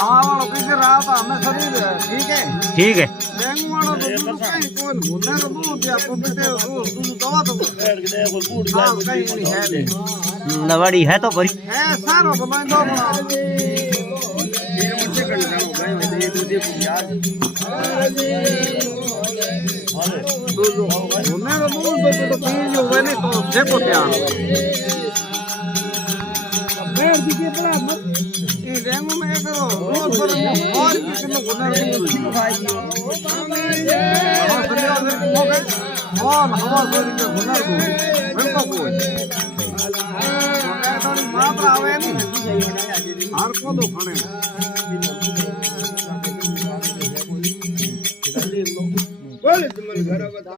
वालों किसे रहा था हमें शरीर ठीक है डेंगू वालों तो कहीं कोई घूमने को दूर दिया आपको बेटे तू दवा दो हाँ कहीं नहीं है नहीं दवाड़ी है तो बड़ी है सारो बनाए दो बना घूमने को दूर दो तो पीर जो हुए नहीं तो देखो क्या डेंगू में करो रोज पर और किसी में घूमने और हवा सोरी के हुनर को बिल्कुल कोई थोड़ी मात्रा आवे नहीं हर को दो खाने बोले तुम घर बता